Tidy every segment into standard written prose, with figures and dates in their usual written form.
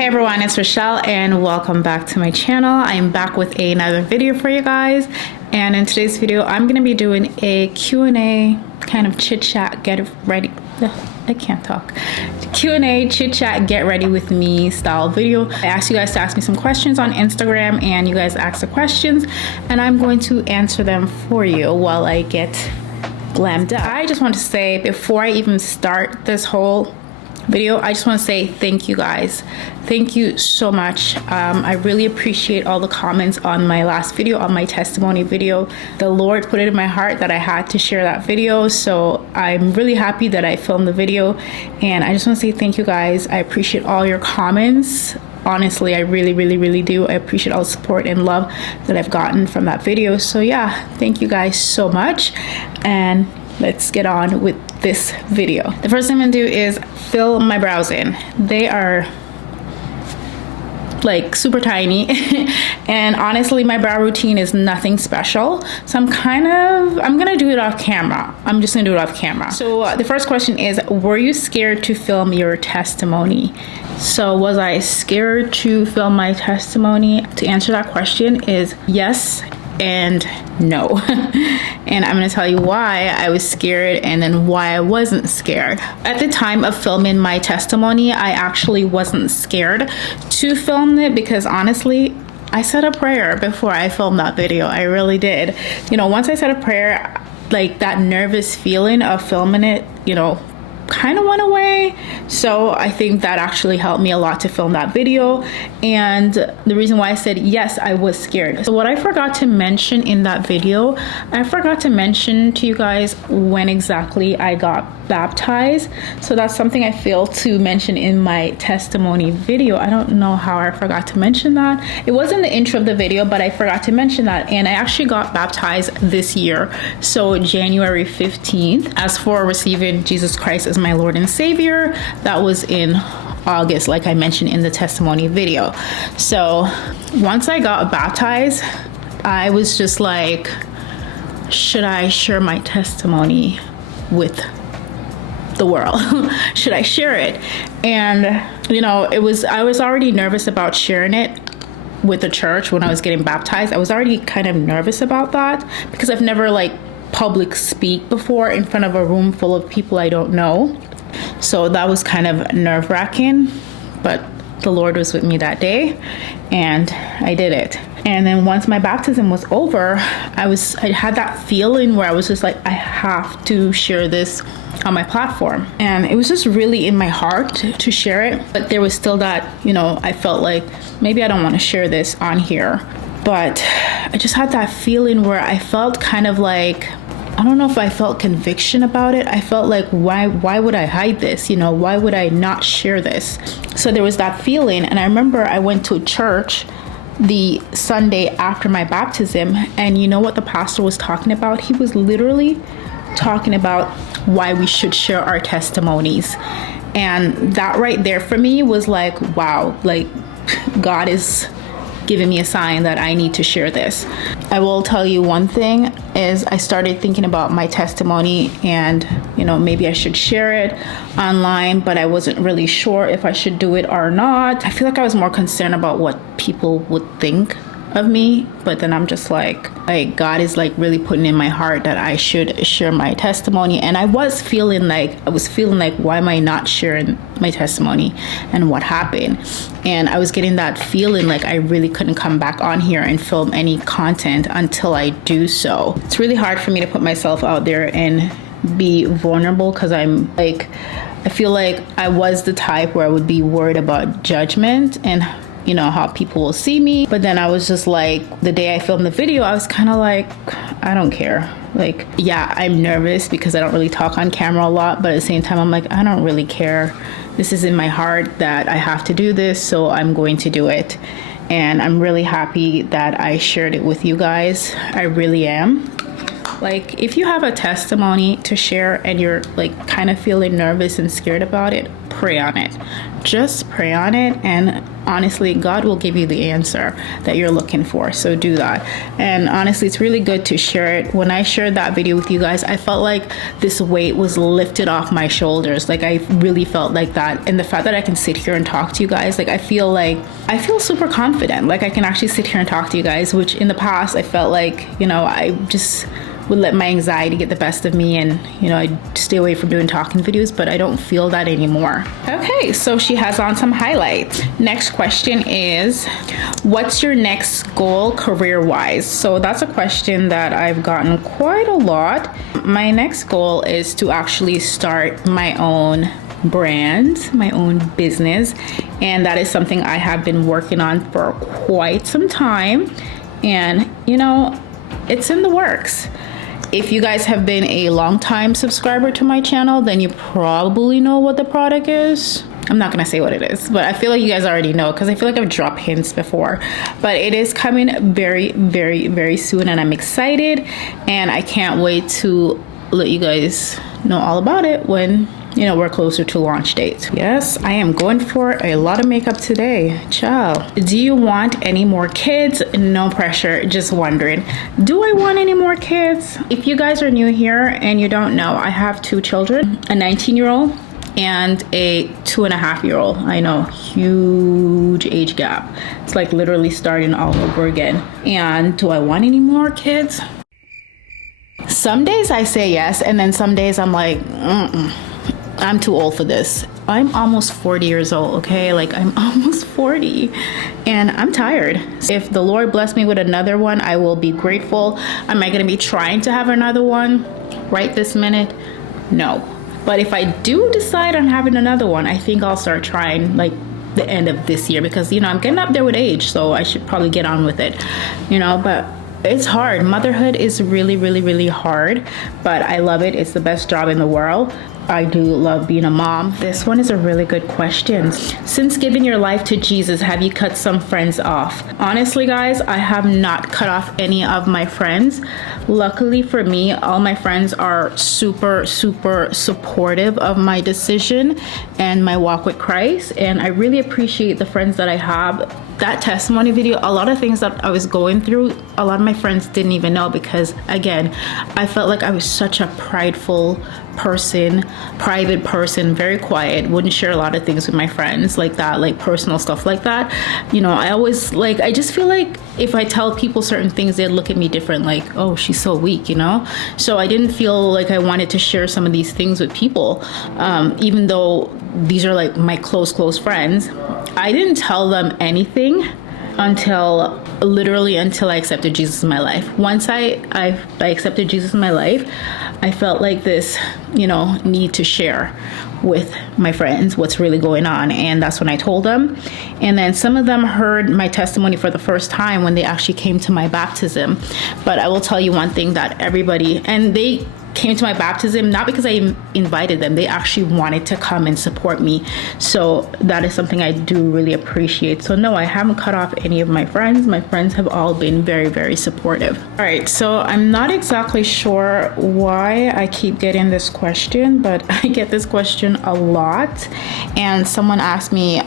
Hey everyone, it's Rochelle and welcome back to my channel. I am back with another video for you guys, and in today's video I'm going to be doing a Q&A kind of chit chat get ready. I can't talk. Q&A chit chat get ready with me style video. I asked you guys to ask me some questions on Instagram and you guys asked the questions and I'm going to answer them for you while I get glammed up. I just want to say before I even start this whole video, I just want to say thank you guys. Thank you so much. I really appreciate all the comments on my last video, on my testimony video. The Lord put it in my heart that I had to share that video, so I'm really happy that I filmed the video, and I just want to say thank you guys. I appreciate all your comments. Honestly, I really do. I appreciate all the support and love that I've gotten from that video. So yeah, thank you guys so much, and let's get on with this video. The first thing I'm gonna do is fill my brows in. They are like super tiny and honestly my brow routine is nothing special, so I'm gonna do it off camera. I'm just gonna do it off camera. So the first question is, were you scared to film your testimony? So was I scared to film my testimony? To answer that question is yes and no. And I'm gonna tell you why I was scared and then why I wasn't scared. At the time of filming my testimony, I actually wasn't scared to film it because honestly, I said a prayer before I filmed that video. I really did. You know, once I said a prayer, like that nervous feeling of filming it, you know, kind of went away. So I think that actually helped me a lot to film that video. And the reason why I said yes, I was scared. So what I forgot to mention in that video, I forgot to mention to you guys when exactly I got baptized. So that's something I failed to mention in my testimony video. I don't know how I forgot to mention that. It was in the intro of the video, but I forgot to mention that. And I actually got baptized this year, so January 15th. As for receiving Jesus Christ as my Lord and Savior, that was in August, like I mentioned in the testimony video. So once I got baptized, I was just like, should I share my testimony with the world? Should I share it? And you know, I was already nervous about sharing it with the church when I was getting baptized. I was already kind of nervous about that because I've never like public speak before in front of a room full of people I don't know. So that was kind of nerve-wracking, but the Lord was with me that day and I did it. And then once my baptism was over, I had that feeling where I was just like, I have to share this on my platform. And it was just really in my heart to share it. But there was still that, you know, I felt like maybe I don't want to share this on here. But I just had that feeling where I felt kind of like, I don't know if I felt conviction about it. I felt like, why would I hide this? You know, why would I not share this? So there was that feeling. And I remember I went to church the Sunday after my baptism, and you know what the pastor was talking about? He was literally talking about why we should share our testimonies. And that right there for me was like, wow, like God is giving me a sign that I need to share this. I will tell you one thing is I started thinking about my testimony and, you know, maybe I should share it online, but I wasn't really sure if I should do it or not. I feel like I was more concerned about what people would think of me, but then I'm just like God is like really putting in my heart that I should share my testimony. And I was feeling like why am I not sharing my testimony and what happened? And I was getting that feeling like I really couldn't come back on here and film any content until I do so. It's really hard for me to put myself out there and be vulnerable because I'm like, I feel like I was the type where I would be worried about judgment and, you know, how people will see me. But then I was just like, the day I filmed the video, I was kind of like, I don't care. Like, yeah, I'm nervous because I don't really talk on camera a lot, but at the same time, I'm like, I don't really care. This is in my heart that I have to do this, so I'm going to do it. And I'm really happy that I shared it with you guys. I really am. Like, if you have a testimony to share and you're like kind of feeling nervous and scared about it, pray on it. Just pray on it, and honestly, God will give you the answer that you're looking for. So do that. And honestly, it's really good to share it. When I shared that video with you guys, I felt like this weight was lifted off my shoulders. Like, I really felt like that. And the fact that I can sit here and talk to you guys, like I feel super confident. Like, I can actually sit here and talk to you guys, which in the past I felt like, you know, I just would let my anxiety get the best of me, and you know, I'd stay away from doing talking videos, but I don't feel that anymore. Okay, so she has on some highlights. Next question is, what's your next goal career-wise? So that's a question that I've gotten quite a lot. My next goal is to actually start my own brand, my own business, and that is something I have been working on for quite some time, and you know, it's in the works. If you guys have been a long time subscriber to my channel, then you probably know what the product is. I'm not gonna say what it is, but I feel like you guys already know because I feel like I've dropped hints before. But it is coming very, very, very soon, and I'm excited, and I can't wait to let you guys know all about it when, you know, we're closer to launch date. Yes, I am going for a lot of makeup today. Ciao. Do you want any more kids? No pressure, just wondering. Do I want any more kids? If you guys are new here and you don't know, I have 2 children, a 19-year-old and a 2.5-year-old. I know, huge age gap. It's like literally starting all over again. And do I want any more kids? Some days I say yes, and then some days I'm like, I'm too old for this. I'm almost 40 years old, okay? Like, I'm almost 40 and I'm tired. If the Lord bless me with another one, I will be grateful. Am I gonna be trying to have another one right this minute? No. But if I do decide on having another one, I think I'll start trying like the end of this year, because, you know, I'm getting up there with age, so I should probably get on with it, you know, but it's hard. Motherhood is really, really, really hard, but I love it. It's the best job in the world. I do love being a mom. This one is a really good question. Since giving your life to Jesus, have you cut some friends off? Honestly, guys, I have not cut off any of my friends. Luckily for me, all my friends are super, super supportive of my decision and my walk with Christ. And I really appreciate the friends that I have. That testimony video, a lot of things that I was going through, a lot of my friends didn't even know, because again, I felt like I was such a prideful person, private person, very quiet, wouldn't share a lot of things with my friends like that, like personal stuff like that. You know, I always like, I just feel like if I tell people certain things, they'd look at me different, like, oh, she's so weak, you know? So I didn't feel like I wanted to share some of these things with people, even though these are like my close friends. I didn't tell them anything until I accepted Jesus in my life. Once I accepted Jesus in my life, I felt like this, you know, need to share with my friends what's really going on. And that's when I told them. And then some of them heard my testimony for the first time when they actually came to my baptism. But I will tell you one thing, that everybody, and they came to my baptism not because I invited them, they actually wanted to come and support me. So that is something I do really appreciate. So no, I haven't cut off any of my friends. My friends have all been very, very supportive. All right, so I'm not exactly sure why I keep getting this question, but I get this question a lot. And someone asked me,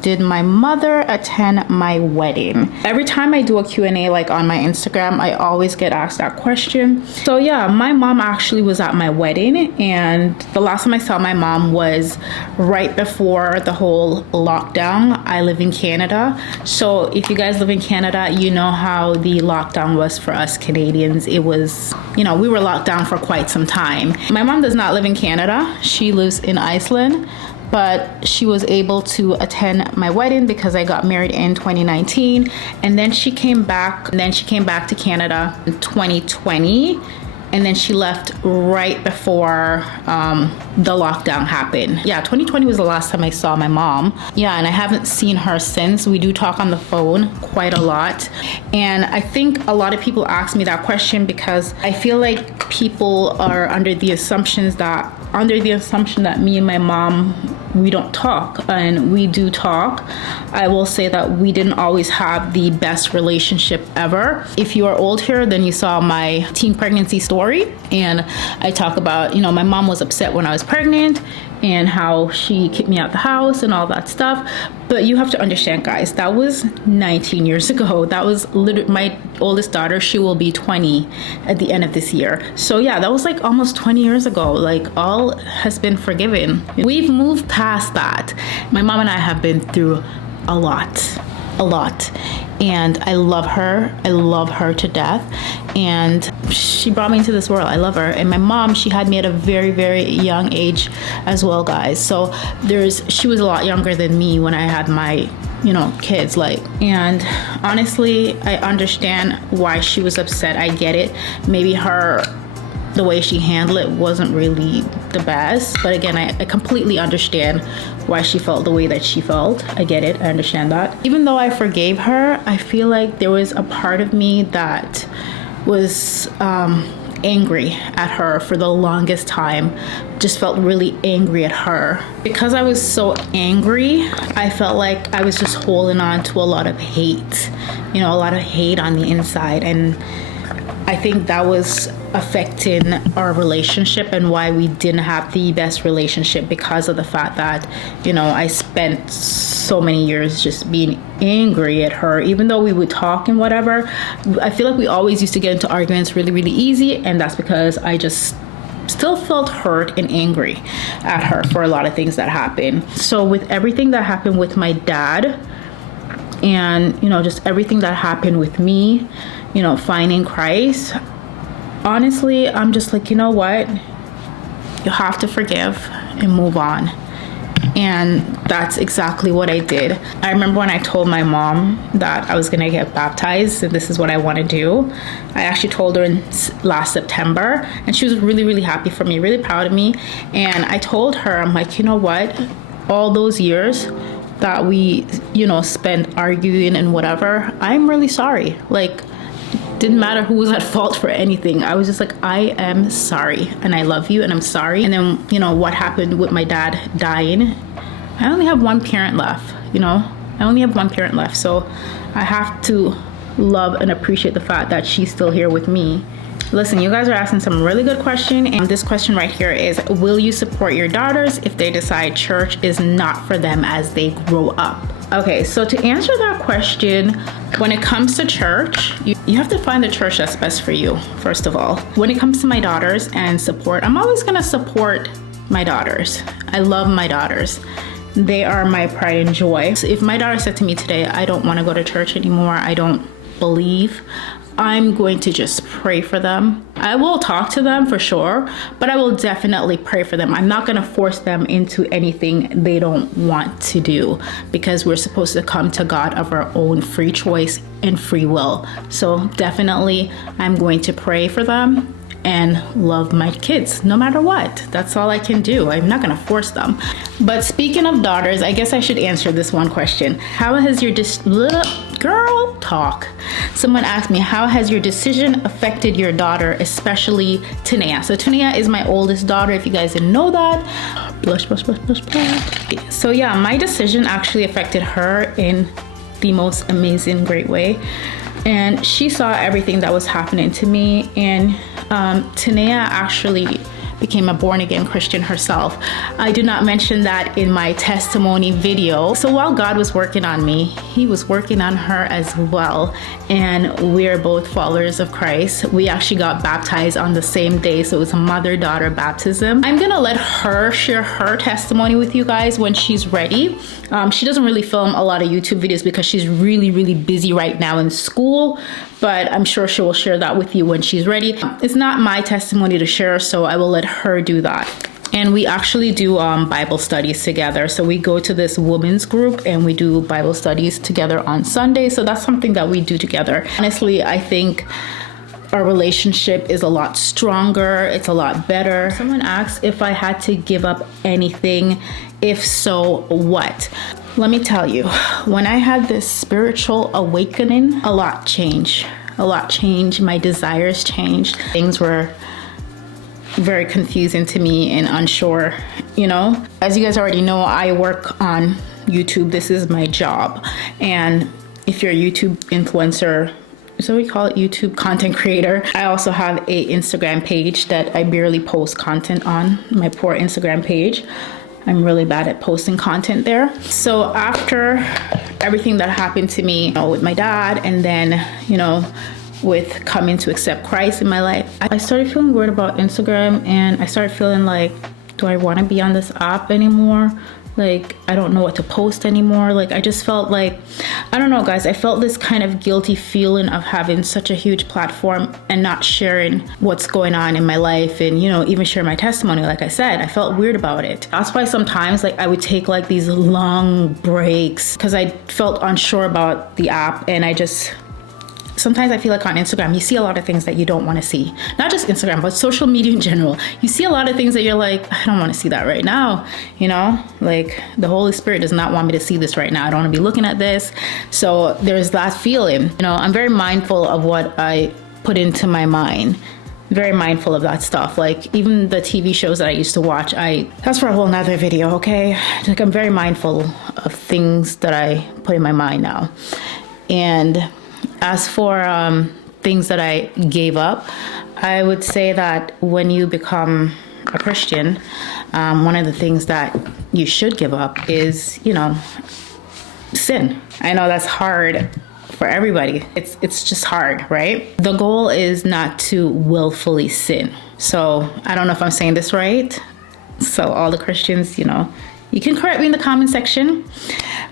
did my mother attend my wedding? Every time I do a Q&A like on my Instagram, I always get asked that question. So yeah, my mom actually was at my wedding, and the last time I saw my mom was right before the whole lockdown. I live in Canada, so if you guys live in Canada, you know how the lockdown was for us Canadians. It was, you know, we were locked down for quite some time. My mom does not live in Canada. She lives in Iceland, but she was able to attend my wedding because I got married in 2019, and then she came back to Canada in 2020. And then she left right before the lockdown happened. Yeah, 2020 was the last time I saw my mom. Yeah, and I haven't seen her since. We do talk on the phone quite a lot. And I think a lot of people ask me that question because I feel like people are under the assumptions that under the assumption that me and my mom, we don't talk, and we do talk. I will say that we didn't always have the best relationship ever. If you are old here, then you saw my teen pregnancy story, and I talk about, my mom was upset when I was pregnant and how she kicked me out the house and all that stuff. But you have to understand, guys, that was 19 years ago. That was literally my oldest daughter. She will be 20 at the end of this year. So yeah, that was like almost 20 years ago. Like, all has been forgiven. We've moved past that. My mom and I have been through a lot. And I love her to death, and she brought me into this world. I love her. And my mom, she had me at a very, very young age as well, guys. So she was a lot younger than me when I had my kids, and honestly, I understand why she was upset. I get it. Maybe the way she handled it wasn't really the best, but again, I completely understand why she felt the way that she felt. I get it. I understand that. Even though I forgave her, I feel like there was a part of me that was angry at her for the longest time. Just felt really angry at her. Because I was so angry, I felt like I was just holding on to a lot of hate, a lot of hate on the inside. And I think that was affecting our relationship and why we didn't have the best relationship, because of the fact that, I spent so many years just being angry at her. Even though we would talk and whatever, I feel like we always used to get into arguments really, really easy. And that's because I just still felt hurt and angry at her for a lot of things that happened. So with everything that happened with my dad and, just everything that happened with me, finding Christ, honestly, I'm just like, you know what? You have to forgive and move on. And that's exactly what I did. I remember when I told my mom that I was going to get baptized and this is what I want to do. I actually told her in last September, and she was really, really happy for me, really proud of me. And I told her, I'm like, you know what? All those years that we, spent arguing and whatever, I'm really sorry. Didn't matter who was at fault for anything. I was just like, I am sorry, and I love you, and I'm sorry. And then, what happened with my dad dying, I only have one parent left, I only have one parent left. So I have to love and appreciate the fact that she's still here with me. Listen, you guys are asking some really good question, and this question right here is, will you support your daughters if they decide church is not for them as they grow up? Okay, so to answer that question, when it comes to church, you have to find the church that's best for you, first of all. When it comes to my daughters and support, I'm always gonna support my daughters. I love my daughters. They are my pride and joy. So if my daughter said to me today, I don't wanna go to church anymore, I don't believe, I'm going to just pray for them. I will talk to them for sure, but I will definitely pray for them. I'm not going to force them into anything they don't want to do, because we're supposed to come to God of our own free choice and free will. So definitely I'm going to pray for them and love my kids no matter what. That's all I can do. I'm not going to force them. But speaking of daughters, I guess I should answer this one question. How has your girl talk? Someone asked me, how has your decision affected your daughter, especially Tanea? So Tanea is my oldest daughter, if you guys didn't know that. Blush, blush, blush, blush, blush. So yeah, my decision actually affected her in the most amazing, great way. And she saw everything that was happening to me, and Tanea actually became a born-again Christian herself. I did not mention that in my testimony video. So while God was working on me, he was working on her as well. And we're both followers of Christ. We actually got baptized on the same day. So it was a mother-daughter baptism. I'm gonna let her share her testimony with you guys when she's ready. She doesn't really film a lot of YouTube videos because she's really, really busy right now in school. But I'm sure she will share that with you when she's ready. It's not my testimony to share, so I will let her do that. And we actually do Bible studies together. So we go to this women's group and we do Bible studies together on Sunday. So that's something that we do together. Honestly, I think our relationship is a lot stronger. It's a lot better. Someone asked if I had to give up anything. If so, what? Let me tell you, when I had this spiritual awakening, a lot changed. A lot changed. My desires changed. Things were very confusing to me and unsure, you know. As you guys already know, I work on YouTube. This is my job. And if you're a YouTube influencer, so we call it YouTube content creator. I also have a Instagram page that I barely post content on, my poor Instagram page. I'm really bad at posting content there. So after everything that happened to me, you know, with my dad, and then, you know, with coming to accept Christ in my life, I started feeling weird about Instagram, and I started feeling like, do I want to be on this app anymore? Like, I don't know what to post anymore. Like, I just felt like, I don't know, guys, I felt this kind of guilty feeling of having such a huge platform and not sharing what's going on in my life, and, you know, even share my testimony. Like I said, I felt weird about it. That's why sometimes, like, I would take like these long breaks because I felt unsure about the app. And sometimes I feel like on Instagram, you see a lot of things that you don't want to see. Not just Instagram, but social media in general. You see a lot of things that you're like, I don't want to see that right now. You know, like the Holy Spirit does not want me to see this right now. I don't want to be looking at this. So there's that feeling. You know, I'm very mindful of what I put into my mind. Very mindful of that stuff. Like even the TV shows that I used to watch, that's for a whole nother video, okay? Like I'm very mindful of things that I put in my mind now. And as for things that I gave up, I would say that when you become a Christian, one of the things that you should give up is, you know, sin. I know that's hard for everybody. It's just hard, right? The goal is not to willfully sin. So I don't know if I'm saying this right. So all the Christians, you know, you can correct me in the comment section.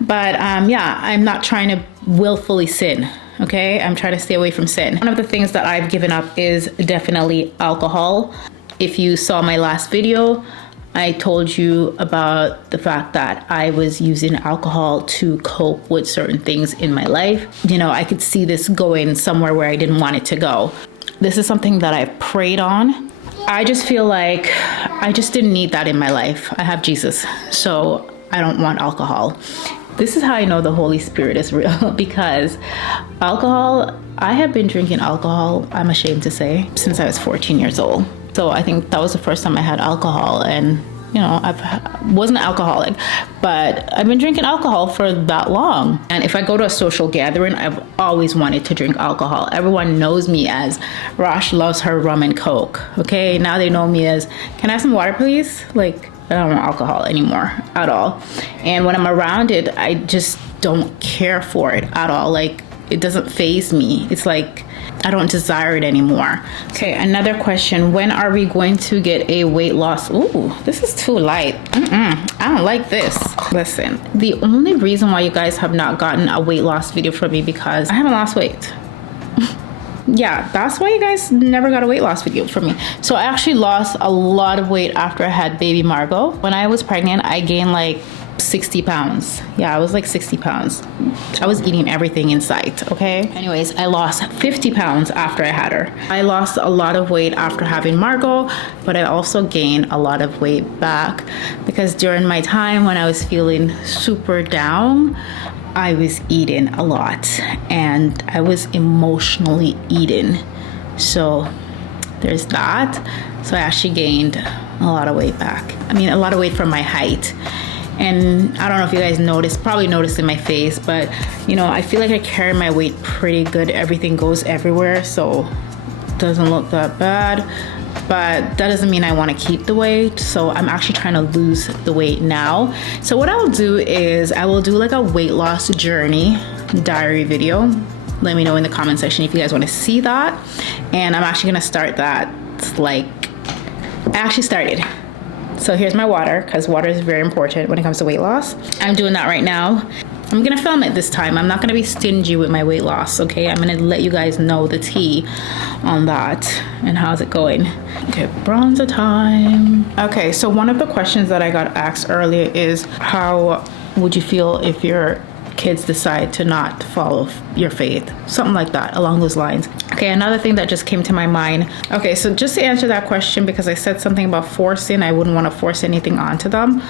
But yeah, I'm not trying to willfully sin. Okay, I'm trying to stay away from sin. One of the things that I've given up is definitely alcohol. If you saw my last video, I told you about the fact that I was using alcohol to cope with certain things in my life. You know, I could see this going somewhere where I didn't want it to go. This is something that I prayed on. I just feel like I just didn't need that in my life. I have Jesus, so I don't want alcohol. This is how I know the Holy Spirit is real, because alcohol, I have been drinking alcohol, I'm ashamed to say, since I was 14 years old. So I think that was the first time I had alcohol, and you know, I wasn't an alcoholic, but I've been drinking alcohol for that long. And if I go to a social gathering, I've always wanted to drink alcohol. Everyone knows me as Rosh loves her rum and Coke. Okay, now they know me as, can I have some water, please? Like, I don't want alcohol anymore at all. And when I'm around it, I just don't care for it at all. Like, it doesn't faze me. It's like, I don't desire it anymore. Okay, another question. When are we going to get a weight loss? Ooh, this is too light. I don't like this. Listen, the only reason why you guys have not gotten a weight loss video from me because I haven't lost weight. Yeah, that's why you guys never got a weight loss video from me. So I actually lost a lot of weight after I had baby Margot. When I was pregnant, I gained like 60 pounds. Yeah, I was like 60 pounds. I was eating everything in sight, okay? Anyways, I lost 50 pounds after I had her. I lost a lot of weight after having Margot, but I also gained a lot of weight back because during my time when I was feeling super down, I was eating a lot and I was emotionally eating. So there's that. So I actually gained a lot of weight back. I mean, a lot of weight from my height. And I don't know if you guys noticed, probably noticed in my face, but you know, I feel like I carry my weight pretty good. Everything goes everywhere, so it doesn't look that bad. But that doesn't mean I want to keep the weight. So I'm actually trying to lose the weight now. So what I'll do is I will do like a weight loss journey diary video. Let me know in the comment section if you guys want to see that. And I'm actually going to start that. It's like, I actually started. So here's my water, because water is very important when it comes to weight loss. I'm doing that right now. I'm gonna film it this time. I'm not gonna be stingy with my weight loss, okay? I'm gonna let you guys know the tea on that and how's it going. Okay, bronzer time. Okay, so one of the questions that I got asked earlier is how would you feel if your kids decide to not follow your faith? Something like that, along those lines. Okay, another thing that just came to my mind. Okay, so just to answer that question, because I said something about forcing, I wouldn't want to force anything onto them.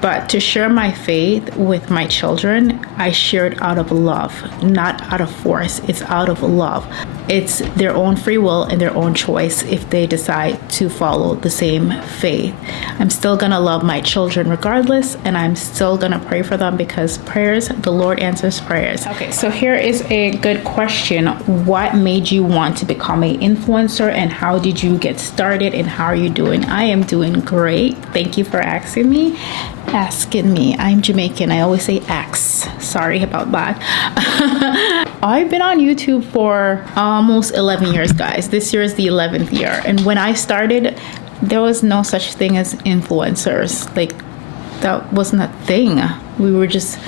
But to share my faith with my children, I share it out of love, not out of force. It's out of love. It's their own free will and their own choice if they decide to follow the same faith. I'm still going to love my children regardless, and I'm still going to pray for them because prayers, the Lord answers prayers. Okay, so here is a good question. What made you want to become an influencer, and how did you get started, and how are you doing? I am doing great. Thank you for asking me. I'm Jamaican. I always say ax. Sorry about that. I've been on YouTube for almost 11 years, guys. This year is the 11th year. And when I started, there was no such thing as influencers. Like, that wasn't a thing. We were just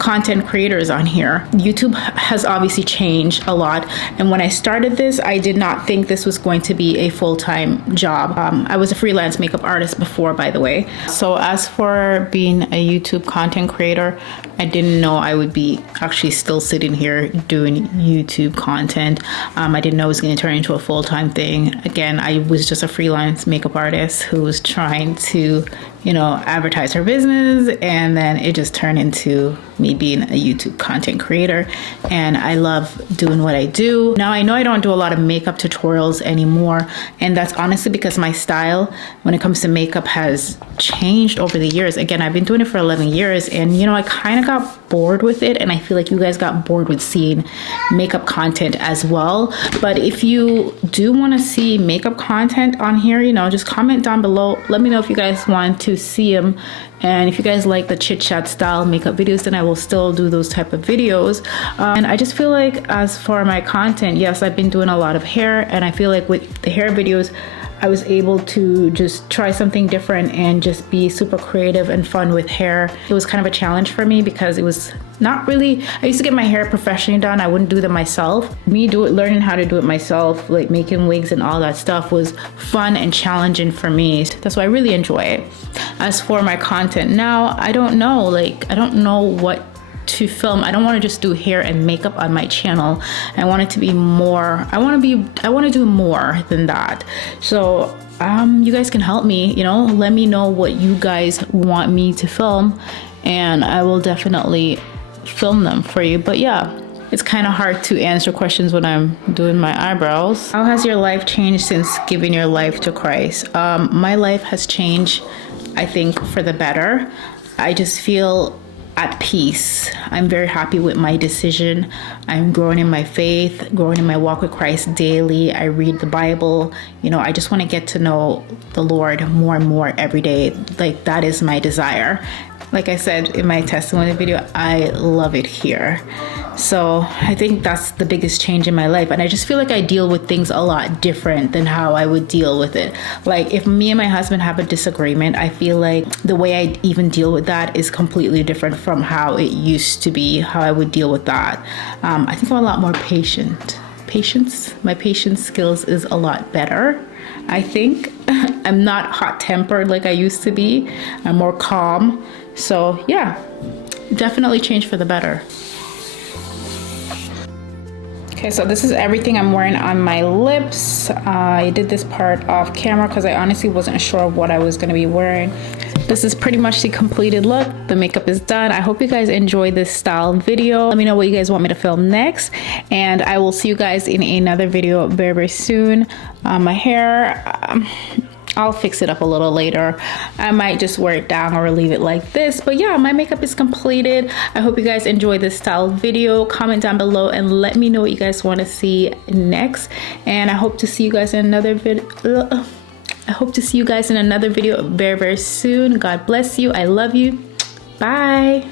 content creators on here. YouTube has obviously changed a lot, and when I started this, I did not think this was going to be a full-time job. I was a freelance makeup artist before, by the way. So as for being a YouTube content creator, I didn't know I would be actually still sitting here doing YouTube content. I didn't know it was going to turn into a full-time thing. Again, I was just a freelance makeup artist who was trying to, advertise her business, and then it just turned into me being a YouTube content creator, and I love doing what I do. Now, I know I don't do a lot of makeup tutorials anymore, and that's honestly because my style when it comes to makeup has changed over the years. Again, I've been doing it for 11 years, and I kind of got bored with it, and I feel like you guys got bored with seeing makeup content as well. But if you do want to see makeup content on here, just comment down below. Let me know if you guys want to see them, and if you guys like the chit chat style makeup videos, then I will still do those type of videos. And I just feel like as for my content, yes, I've been doing a lot of hair, and I feel like with the hair videos, I was able to just try something different and just be super creative and fun with hair. It was kind of a challenge for me because it was not really, I used to get my hair professionally done. I wouldn't do them myself. Learning how to do it myself, like making wigs and all that stuff, was fun and challenging for me. That's why I really enjoy it. As for my content now, I don't know what to film. I don't want to just do hair and makeup on my channel. I want it to be more. I want to do more than that. So you guys can help me, let me know what you guys want me to film, and I will definitely film them for you. But yeah, it's kind of hard to answer questions when I'm doing my eyebrows. How has your life changed since giving your life to Christ? My life has changed, I think, for the better. I just feel at peace. I'm very happy with my decision. I'm growing in my faith, growing in my walk with Christ daily. I read the Bible. I just want to get to know the Lord more and more every day. Like, that is my desire. Like I said in my testimony video, I love it here. So I think that's the biggest change in my life. And I just feel like I deal with things a lot different than how I would deal with it. Like, if me and my husband have a disagreement, I feel like the way I even deal with that is completely different from how it used to be, how I would deal with that. I think I'm a lot more patient. My patience skills is a lot better, I think. I'm not hot-tempered like I used to be. I'm more calm. So yeah, definitely changed for the better. Okay, so this is everything I'm wearing on my lips. I did this part off camera because I honestly wasn't sure what I was going to be wearing. This is pretty much the completed look. The makeup is done. I hope you guys enjoy this style video. Let me know what you guys want me to film next, and I will see you guys in another video very, very soon. My hair, I'll fix it up a little later. I might just wear it down or leave it like this. But yeah, my makeup is completed. I hope you guys enjoy this style video. Comment down below and let me know what you guys want to see next. And I hope to see you guys in another video. Very, very soon. God bless you. I love you. Bye.